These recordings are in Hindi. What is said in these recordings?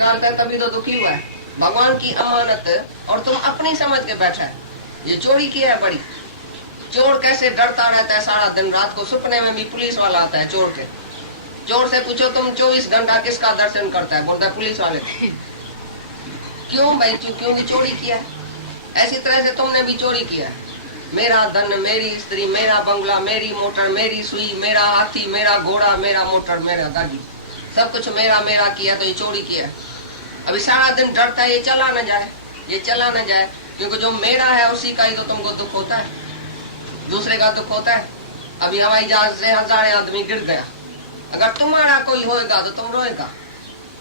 डालता है तभी तो दुखी हुआ है। भगवान की अमानत और तुम अपनी समझ के बैठा है। ये चोरी की है बड़ी। चोर कैसे डरता रहता है सारा दिन, रात को सपने में भी पुलिस वाला आता है चोर के। चोर से पूछो तुम 24 घंटा किसका दर्शन करता है, बोलता है पुलिस वाले। क्यों भाई? क्योंकि चोरी किया है। ऐसी तरह से तुमने भी चोरी किया है। मेरा धन, मेरी स्त्री, मेरा बंगला, मेरी मोटर, मेरी सुई, मेरा हाथी, मेरा घोड़ा, मेरा मोटर, मेरा गाड़ी, सब कुछ मेरा मेरा किया, तो ये चोरी किया है। अभी सारा दिन डरता है ये चला न जाए, ये चला न जाए, क्योंकि जो मेरा है उसी का ही तो तुमको दुख होता है, दूसरे का दुख होता है। अभी हवाई जहाज से 1000 आदमी गिर गया, अगर तुम्हारा कोई होएगा तो तुम रोएगा,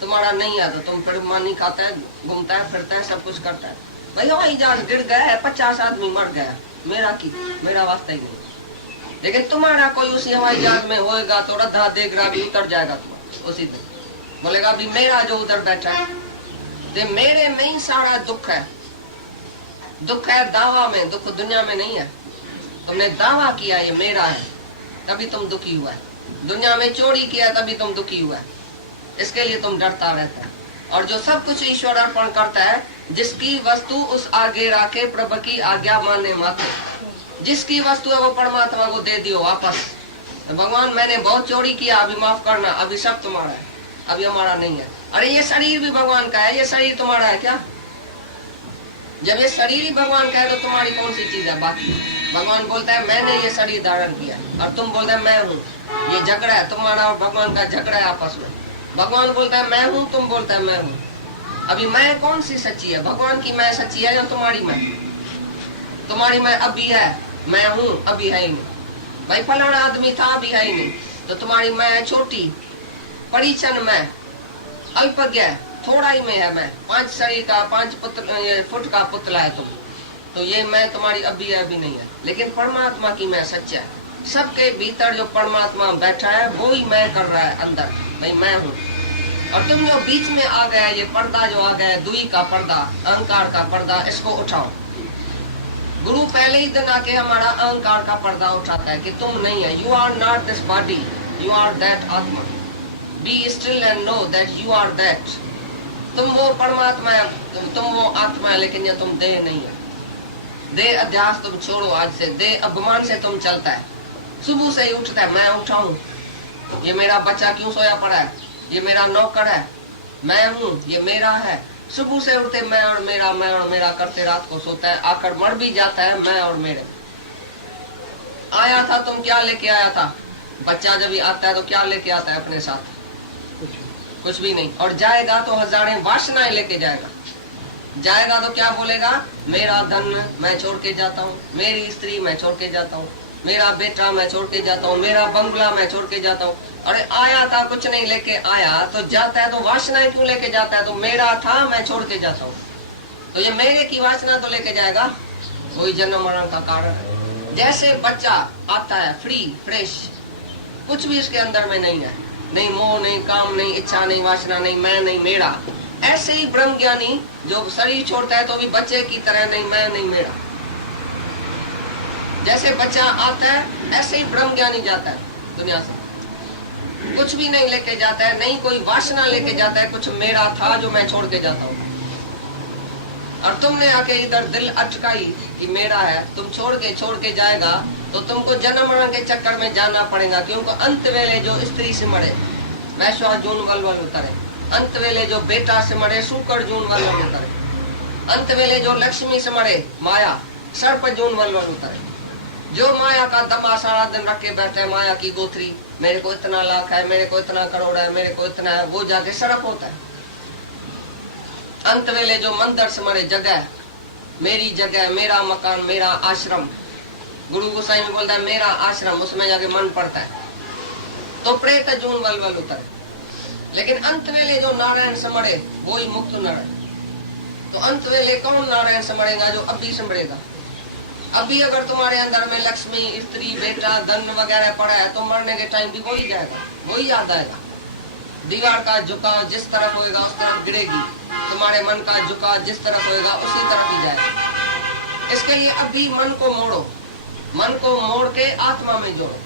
तुम्हारा नहीं है तो तुम फिर मानी खाता है, घूमता है, फिरता है, सब कुछ करता है। भाई हवाई जहाज गिर गया है, 50 आदमी मर गया, मेरा वास्ता ही नहीं। लेकिन तुम्हारा कोई उसी हवाई जहाज में होएगा तो रद्दा देगरा भी उतर जाएगा तुम्हारा उसी दिन। बोलेगा अभी मेरा जो उधर बैठा है, तो मेरे में ही सारा दुख है। दुख है दावा में, दुख दुनिया में नहीं है। तुमने दावा किया ये मेरा है, तभी तुम दुखी हुआ है। दुनिया में चोरी किया तभी तुम दुखी हुआ है। इसके लिए तुम डरता रहता है। और जो सब कुछ ईश्वर अर्पण करता है, जिसकी वस्तु उस आगे राखे प्रभु की आज्ञा माने माथे। जिसकी वस्तु है वो परमात्मा को दे दियो वापस। तो भगवान मैंने बहुत चोरी किया, अभी माफ करना, अभी सब तुम्हारा है, अभी हमारा नहीं है। अरे ये शरीर भी भगवान का है, ये शरीर तुम्हारा है क्या? जब ये शरीर ही भगवान का है तो तुम्हारी कौन सी चीज है बाकी? भगवान बोलता है मैंने ये शरीर धारण किया, और तुम बोलते हैं मैं हूँ। ये झगड़ा है तुम्हारा और भगवान का, झगड़ा है आपस में। भगवान बोलता है मैं हूँ, तुम बोलता है मैं हूँ। अभी मैं कौन सी सच्ची है? भगवान की मैं सच्ची है या तुम्हारी मैं? तुम्हारी मैं अभी है, मैं हूँ अभी है ही नहीं। भाई फलाना आदमी था, अभी है ही नहीं। तो तुम्हारी मैं है छोटी, परिचन मैं, अल्पज्ञ, थोड़ा ही में है मैं। 5 शरीर का 5 फुट का पुतला है तुम। तो ये मैं तुम्हारी अभी है अभी नहीं है। लेकिन परमात्मा की मैं सच्चा है। सबके भीतर जो परमात्मा बैठा है वो ही मैं कर रहा है अंदर, भाई मैं हूँ। और तुम जो बीच में आ गए, ये पर्दा जो आ गया, दुई का पर्दा, अहंकार का पर्दा, इसको उठाओ। गुरु पहले ही दिन आके हमारा अहंकार का पर्दा उठाता है कि तुम नहीं है। You are not this body, you are that आत्मा। Be still and know that you are that. तुम वो परमात्मा है, तुम वो आत्मा है, लेकिन ये तुम देह नहीं है। देह अध्यास तुम छोड़ो आज से। देह अभिमान से तुम चलता है। सुबह से ही उठता है, मैं उठाऊं, ये मेरा बच्चा क्यों सोया पड़ा है, ये मेरा नौकर है, मैं हूँ, ये मेरा है। सुबह से उठते मैं और मेरा करते रात को सोता है, आकर मर भी जाता है मैं और मेरे। आया था तुम क्या लेके आया था? बच्चा जब भी आता है तो क्या लेके आता है अपने साथ? कुछ भी नहीं। और जाएगा तो हजारें वासनाएं लेके जाएगा। जाएगा तो क्या बोलेगा? मेरा धन मैं छोड़ के जाता हूँ, मेरी स्त्री मैं छोड़ के जाता हूँ, मेरा बेटा मैं छोड़ के जाता हूँ, मेरा बंगला मैं छोड़ के जाता हूँ। अरे आया था कुछ नहीं लेके आया, तो जाता है तो वासनाएं क्यों लेके जाता है? तो मेरा था मैं छोड़ के जाता हूँ। तो ये मेरे की वासना तो लेके जाएगा, वही जन्म मरण का कारण है। जैसे बच्चा आता है फ्री फ्रेश, कुछ भी इसके अंदर में नहीं है, नहीं मोह, नहीं काम, नहीं इच्छा, नहीं वासना, नहीं मैं, नहीं मेरा। ऐसे ही ब्रह्म ज्ञानी जो शरीर छोड़ता है तो भी बच्चे की तरह, नहीं मैं, नहीं मेरा। जैसे बच्चा आता है ऐसे ही ब्रह्म ज्ञानी जाता है दुनिया से, कुछ भी नहीं लेके जाता है, नहीं कोई वासना लेके जाता है, कुछ मेरा था जो मैं छोड़ के जाता हूँ। और तुमने आके इधर दिल अटकाई कि मेरा है, तुम छोड़ के जाएगा तो तुमको जन्म मरण के चक्कर में जाना पड़ेगा। क्योंकि अंत वेले जो स्त्री से मरे वैश्वा जून वलवल उतरे, अंत वेले जो बेटा से मरे शुकर जून वलवल उतरे, अंत वेले जो लक्ष्मी से मरे माया सर्प जून वलवल उतरे। जो माया का दमा सारा दिन रख के बैठे, माया की गोथरी, मेरे को इतना लाख है, मेरे को इतना करोड़ है, मेरे को इतना है, वो जाके सर्प होता है। अंत वेले जो मंदिर से मरे जगह, मेरी जगह, मेरा मकान, मेरा आश्रम, गुरु गोसाई में बोलता है मेरा आश्रम, उसमें जाके मन पड़ता है, तो प्रेत जून वलवल उतरे। लेकिन अंत वेले जो नारायण से मरे वो ही मुक्त नारायण। तो अंत वेले कौन नारायण से मरेगा? जो अभी से मरेगा। अभी अगर तुम्हारे अंदर में लक्ष्मी, स्त्री, बेटा, धन वगैरह पड़ा है तो मरने के टाइम भी वही जाएगा, वही याद आएगा। दीवार का झुकाव जिस तरफ होएगा उस तरफ गिरेगी, तुम्हारे मन का झुकाव जिस तरफ होएगा उसी तरफ ही जाएगा। इसके लिए अभी मन को मोड़ो, मन को मोड़ के आत्मा में जोड़ो।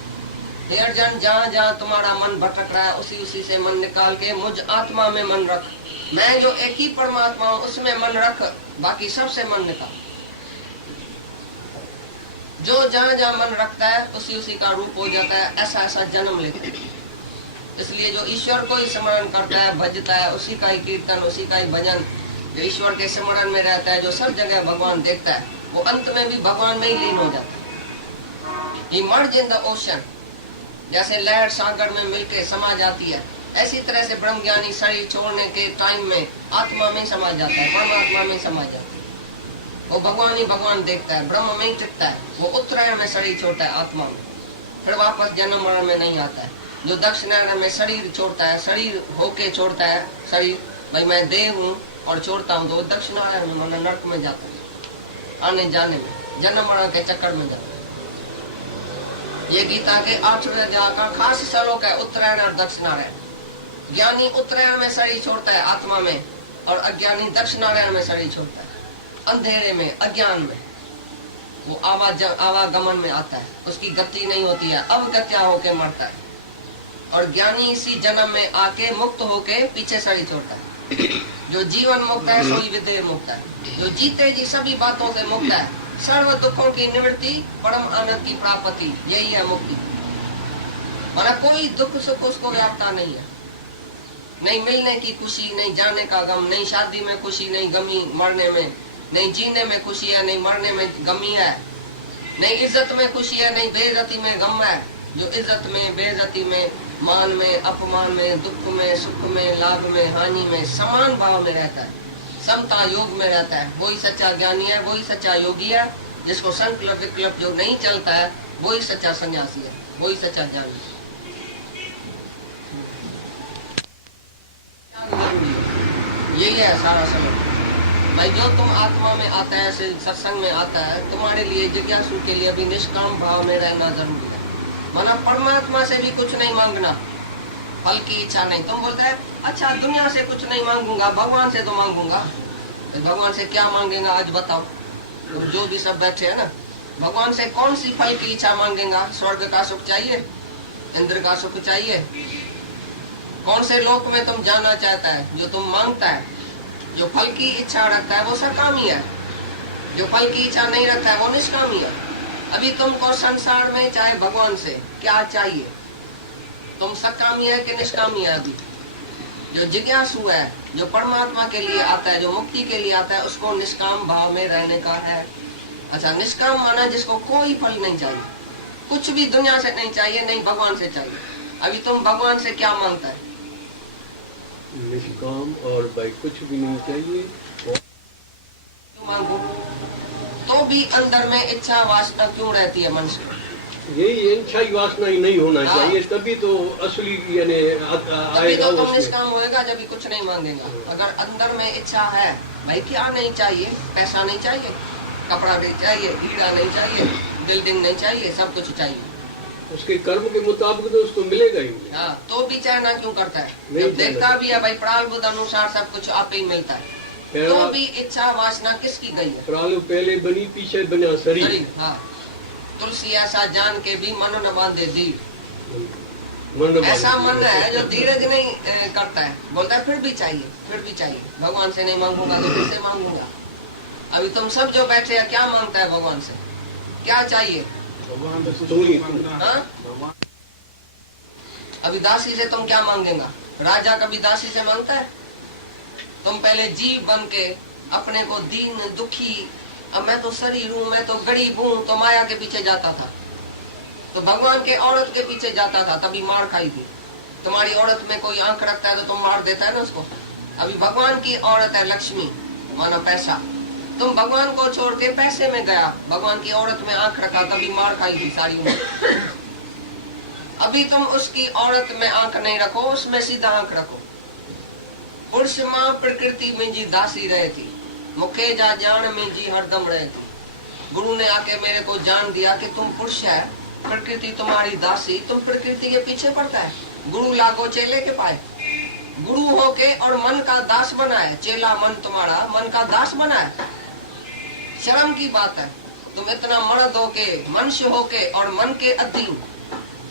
हे अर्जुन, जहाँ जहाँ तुम्हारा मन भटक रहा है उसी से मन निकाल के मुझ आत्मा में मन रख। मैं जो एक ही परमात्मा हूं उसमें मन रख, बाकी सबसे मन निकाल। जो जहां जहां मन रखता है उसी उसी का रूप हो जाता है, ऐसा ऐसा जन्म लेता है। इसलिए जो ईश्वर को ही स्मरण करता है, भजता है, उसी का ही कीर्तन, उसी का ही भजन, जो ईश्वर के स्मरण में रहता है, जो सब जगह भगवान देखता है, वो अंत में भी भगवान में ही लीन हो जाता है। He merge in the ocean, जैसे लहर सागर में मिलके समा जाती है, ऐसी तरह से ब्रह्मज्ञानी शरीर छोड़ने के टाइम में आत्मा में समा जाता है, परमात्मा में समा जाता है। वो भगवान ही भगवान देखता है, ब्रह्म में ही टिकता है। वो उत्तरायण में शरीर छोड़ता है आत्मा में, फिर वापस जन्म मरण में नहीं आता है। जो दक्षिणायन में शरीर छोड़ता है, शरीर होके छोड़ता है, शरीर भाई मैं देह हूँ और छोड़ता हूँ, तो वो दक्षिणायन में मन नरक में जाता है, आने जाने में, जन्म मरण के चक्कर में जाता है। ये गीता के 8वें अध्याय का खास श्लोक है, उत्तरायण और दक्षिणायन। ज्ञानी उत्तरायण में शरीर छोड़ता है आत्मा में, और अज्ञानी दक्षिणायन में शरीर छोड़ता है, अंधेरे में, अज्ञान में। वो आवागमन में आता है, उसकी गति नहीं होती है, अवगत्या होके मरता है। और ज्ञानी इसी जन्म में आके मुक्त होके पीछे शरीर छोड़ता है। जो जीवन मुक्त है सोई विदेह मुक्त है, जो जीते जी सभी बातों से मुक्त है, सर्व दुखों की निवृत्ति, परम आनंद की प्राप्ति, यही है मुक्ति। माना कोई दुख सुख उसको व्यापता नहीं है, नहीं मिलने की खुशी, नहीं जाने का गम, नहीं शादी में खुशी, नहीं गमी मरने में, नहीं जीने में खुशी है, नहीं मरने में गमी है, नहीं इज्जत में खुशी है, नहीं बेइज्जती में गम है। जो इज्जत में, बेइज्जती में, मान में, अपमान में, दुख में, सुख में, लाभ में, हानि में समान भाव में रहता है, समता योग में रहता है, वही सच्चा ज्ञानी है, वही सच्चा योगी है। जिसको संकल्प विकल्प जो नहीं चलता है, वही सच्चा सन्यासी है, वही सच्चा ज्ञानी है। यही है सारा समय भाई। जो तुम आत्मा में आता है, सत्संग में आता है, तुम्हारे लिए जिज्ञासु के लिए भी निष्काम भाव में रहना जरूरी है। माना परमात्मा से भी कुछ नहीं मांगना, फल की इच्छा नहीं। तुम बोलते हैं अच्छा दुनिया से कुछ नहीं मांगूंगा, भगवान से तो मांगूंगा। तो भगवान से क्या मांगेगा आज बताओ? तो जो भी सब बैठे हैं ना, भगवान से कौन सी फल की इच्छा मांगेगा? स्वर्ग का सुख चाहिए, इंद्र का सुख चाहिए? कौन से लोक में तुम जाना चाहता है? जो तुम मांगता है, जो फल की इच्छा रखता है वो सकामी है, जो फल की इच्छा नहीं रखता है वो निष्कामी है। अभी तुमको संसार में चाहे भगवान से क्या चाहिए? तुम सकामी है कि निष्कामी है? अभी जो जिज्ञासु है, जो परमात्मा के लिए आता है, जो मुक्ति के लिए आता है, उसको निष्काम भाव में रहने का है। अच्छा, निष्काम माना जिसको कोई फल नहीं चाहिए, कुछ भी दुनिया से नहीं चाहिए, नहीं भगवान से चाहिए। अभी तुम भगवान से क्या मांगता है? निष्काम और भाई कुछ भी नहीं चाहिए क्यों मांगो? तो भी अंदर में इच्छा वासना क्यों रहती है मनुष्य? यही इच्छा वासना ही नहीं होना चाहिए, तभी तो असली यानी आएगा। तो तुम निष्काम होएगा जब भी कुछ नहीं मांगेगा। अगर अंदर में इच्छा है, भाई क्या नहीं चाहिए? पैसा नहीं चाहिए, कपड़ा नहीं चाहिए, हीरा नहीं चाहिए, बिल्डिंग नहीं चाहिए, सब कुछ चाहिए। उसके कर्म के मुताबिक तो उसको मिलेगा ही। हाँ, तो भी चाहना क्यों करता है? जब देखता भी है भाई प्रारब्ध अनुसार सब कुछ आप ही मिलता है, तो भी इच्छा वासना किसकी गई है? प्रारब्ध पहले बनी पीछे बना शरीर। हाँ, तुलसी ऐसा जान के भी मन न बांधे दी। ऐसा मन है जो धीरज नहीं करता है, बोलता है फिर भी चाहिए, फिर भी चाहिए। भगवान से नहीं मांगूंगा तो किससे मांगूंगा? अभी तुम सब जो बैठे हैं क्या मांगता है भगवान से? क्या चाहिए? हाँ? अभी दासी से तुम क्या मांगेगा? राजा कभी दासी से मांगता है? तुम पहले जीव बन के अपने को दीन दुखी, अब मैं तो शरीर हूँ, मैं तो गरीब हूँ, तो माया के पीछे जाता था, तो भगवान के औरत के पीछे जाता था, तभी मार खाई थी। तुम्हारी औरत में कोई आंख रखता है तो तुम मार देता है ना उसको। अभी भगवान की औरत है लक्ष्मी, माना पैसा, तुम भगवान को छोड़ के पैसे में गया, भगवान की औरत में आंख रखा, तभी मार खाई थी सारी उम्र। अभी तुम उसकी औरत में आंख नहीं रखो, उसमें सीधा आंख रखो। पुरुष माँ प्रकृति में जी दासी रहे थी, मुखे जा जान में जी हरदम रहे थी। गुरु ने आके मेरे को जान दिया कि तुम पुरुष है, प्रकृति तुम्हारी दासी, तुम प्रकृति के पीछे पड़ता है। गुरु लागो चेले के पाए, गुरु होके और मन का दास बनाए, चेला मन तुम्हारा मन का दास बनाए। शर्म की बात है, तुम इतना मर्द होके, मनुष्य होके और मन के अधीन,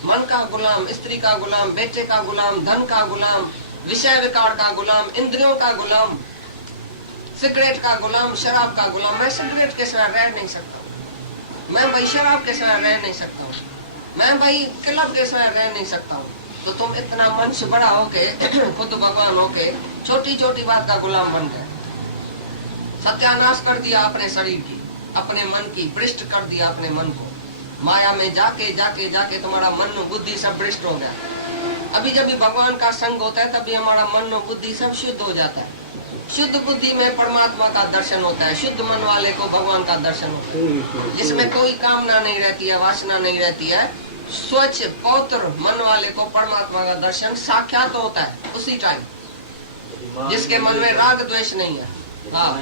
मन का गुलाम, स्त्री का गुलाम, बेटे का गुलाम, धन का गुलाम, विषय विकार का गुलाम, इंद्रियों का गुलाम, सिगरेट का गुलाम, शराब का गुलाम। मैं सिगरेट के सिवा रह नहीं सकता हूँ, मैं भाई शराब के सिवा रह नहीं सकता हूँ, मैं भाई क्लब के सिवा रह नहीं सकता हूँ। तो तुम इतना मनुष्य बड़ा होके खुद भगवान होके छोटी छोटी बात का गुलाम बन गए। सत्यानाश कर दिया अपने शरीर की, अपने मन की, भ्रष्ट कर दिया अपने मन को। माया में जाके जाके जाके तुम्हारा मन बुद्धि सब भ्रष्ट हो गया। अभी जब भी भगवान का संग होता है तभी हमारा मन बुद्धि सब शुद्ध हो जाता है। शुद्ध बुद्धि में परमात्मा का दर्शन होता है, शुद्ध मन वाले को भगवान का दर्शन होता है, जिसमें कोई कामना नहीं रहती है, वासना नहीं रहती है। स्वच्छ पवित्र मन वाले को परमात्मा का दर्शन साक्षात होता है उसी टाइम, जिसके मन में राग द्वेष नहीं है। हाँ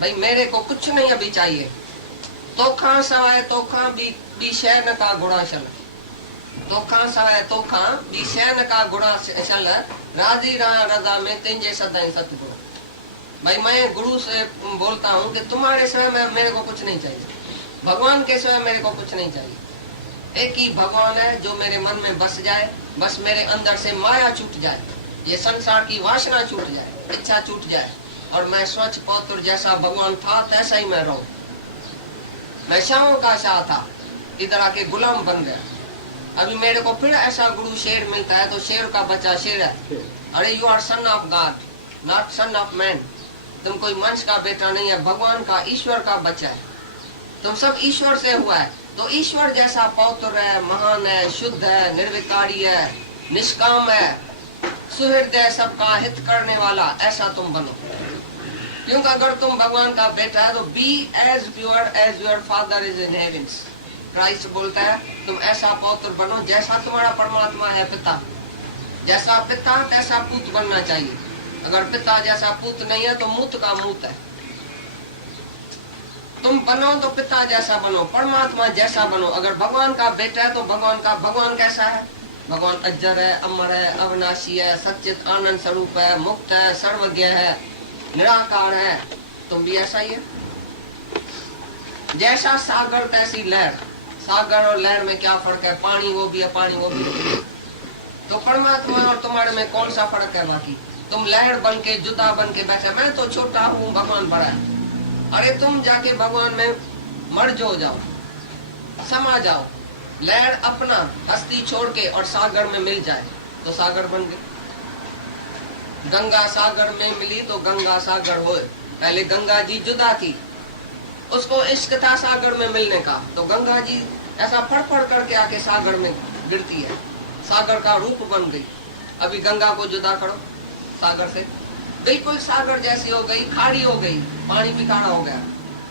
भाई मेरे को कुछ नहीं अभी चाहिए। तोखा सवाए तोखा भी शैन का गुणा चल, तोखा सवाए तोखा भी शैन का गुणा चल, राजी रजा में तेंजे सदाई सतगुरु। भाई मैं गुरु से बोलता हूँ कि तुम्हारे समय में मेरे को कुछ नहीं चाहिए, भगवान के समय मेरे को कुछ नहीं चाहिए। एक ही भगवान है जो मेरे मन में बस जाए, बस मेरे अंदर से माया छूट जाए, ये संसार की वासना छूट जाए, इच्छा छूट जाए, और मैं स्वच्छ पवित्र जैसा भगवान था तैसा ही मैं रहूं। मैं शाहों का शाह था, इधर आके गुलाम बन गया। अभी मेरे को फिर ऐसा गुरु शेर मिलता है तो शेर का बच्चा शेर है। अरे you are son of God, not son of man. तुम कोई मनुष्य का बेटा नहीं है, भगवान का, ईश्वर का बच्चा है। तुम सब ईश्वर से हुआ है, तो ईश्वर जैसा पवित्र है, महान है, शुद्ध है, निर्विकारी है, निष्काम है, सुहृदय, सबका हित करने वाला, ऐसा तुम बनो। क्योंकि अगर तुम भगवान का बेटा है तो be as pure as your father is in heavens. Christ बोलता है तुम ऐसा पवित्र बनो जैसा तुम्हारा परमात्मा है पिता। जैसा पिता तैसा पुत्र बनना चाहिए। अगर पिता जैसा पुत्र नहीं है तो मूत का मूत है। तुम बनो तो पिता जैसा बनो, परमात्मा जैसा बनो। अगर भगवान का बेटा है तो भगवान कैसा है? भगवान अजर है, अमर है, अविनाशी है, सच्चित आनंद स्वरूप है, मुक्त है, सर्वज्ञ है, निराकार है। तुम भी ऐसा ही है। जैसा सागर तैसी लहर। सागर और लहर में क्या फर्क है? पानी वो भी है, पानी वो भी है। तो परमात्मा और तुम्हारे में कौन सा फर्क है? बाकी तुम लहर बन के, जुदा बन के बैठे, मैं तो छोटा हूँ, भगवान बड़ा है। अरे तुम जाके भगवान में मर्ज हो जाओ, समा जाओ। लहर अपना हस्ती छोड़ के और सागर में मिल जाए तो सागर बन गए। गंगा सागर में मिली तो गंगा सागर होए। पहले गंगा जी जुदा थी, उसको इश्क था सागर में मिलने का, तो गंगा जी ऐसा फड़ करके आके सागर में गिरती है, सागर का रूप बन गई। अभी गंगा को जुदा करो सागर से, बिल्कुल सागर जैसी हो गई, खारी हो गई, पानी भी खारा हो गया।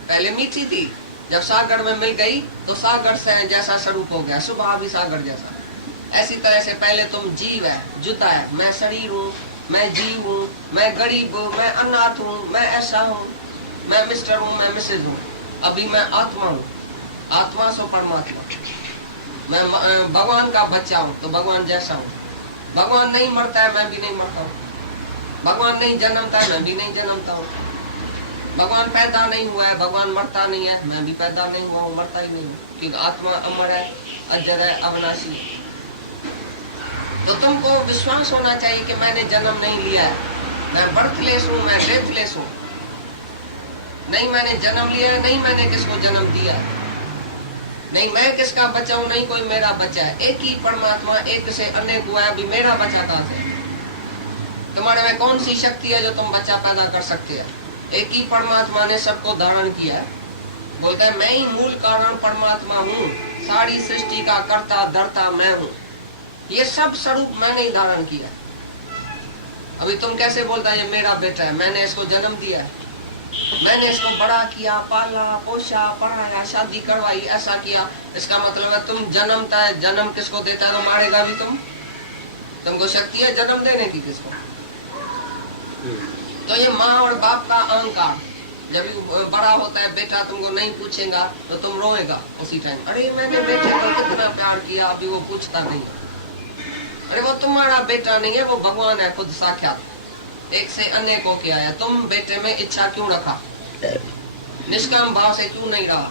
पहले मीठी थी, जब सागर में मिल गई तो सागर से जैसा स्वरूप हो गया, सुबह भी सागर जैसा। ऐसी तरह से पहले तुम जीव है, जुदा है। मैं शरीर हूँ, मैं जीव हूँ, मैं गरीब हूँ, मैं अनाथ हूँ, मैं ऐसा हूँ, मैं मिस्टर हूँ, मैं मिसेज हूँ। अभी मैं आत्मा हूँ, आत्मा सो परमात्मा। मैं भगवान का बच्चा हूँ तो भगवान जैसा हूँ। भगवान नहीं मरता है, मैं भी नहीं मरता हूँ। भगवान नहीं जन्मता है, मैं भी नहीं जन्मता हूँ। भगवान पैदा नहीं हुआ है, भगवान मरता नहीं है, मैं भी पैदा नहीं हुआ हूँ, मरता ही नहीं हूँ, क्योंकि आत्मा अमर है, अजर है, अविनाशी। तो तुमको विश्वास होना चाहिए कि मैंने जन्म नहीं लिया है, मैं बर्थलेस हूँ, मैं डेथलेस हूँ। नहीं मैंने जन्म लिया है, नहीं मैंने किसको जन्म दिया है, नहीं मैं किसका बच्चा हूँ, नहीं कोई मेरा बच्चा है। एक ही परमात्मा एक से अनेक हुआ है। अभी मेरा बच्चा कहाँ से? तुम्हारे में कौन सी शक्ति है जो तुम बच्चा पैदा कर सकते हैं? एक ही परमात्मा ने सबको धारण किया है। बोलता है मैं ही मूल कारण परमात्मा हूँ, सारी सृष्टि का कर्ता धर्ता मैं हूँ। ये सब स्वरूप मैंने ही धारण किया। अभी तुम कैसे बोलता है ये मेरा बेटा है? मैंने इसको जन्म दिया है, मैंने इसको बड़ा किया, पाला, पोषा, पढ़ाया, शादी करवाई, ऐसा किया। इसका मतलब है तुम जन्मता है, जन्म किसको देता है तो मारेगा भी तुमको शक्ति है जन्म देने की किसको? तो ये माँ और बाप का अहंकार। जब बड़ा होता है बेटा तुमको नहीं पूछेगा तो तुम रोएगा उसी टाइम। अरे मैंने बेटे को कितना प्यार किया, अभी वो पूछता नहीं। अरे वो तुम्हारा बेटा नहीं है, वो भगवान है खुद साक्षात, एक से अनेक हो के आया। तुम बेटे में इच्छा क्यों रखा? निष्काम भाव से क्यों नहीं रहा?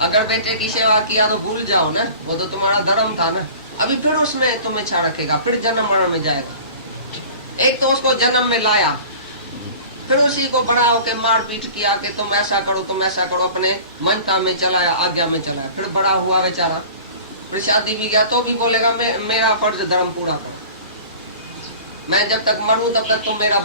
अगर बेटे की सेवा किया तो भूल जाओ ना, वो तो तुम्हारा धर्म था ना। अभी फिर उसमें तुम्हें छा रखेगा, फिर जन्म मरण में जाएगा। एक तो उसको जन्म में लाया, फिर उसी को बड़ा होके मार पीट किया कि तुम ऐसा करो तुम ऐसा करो, अपने मनता में चलाया, आज्ञा में चलाया। फिर बड़ा हुआ बेचारा, फिर शादी भी गया तो भी बोलेगा मेरा फर्ज धर्म पूरा करो, मैं जब तक मरूं तब तक तुम मेरा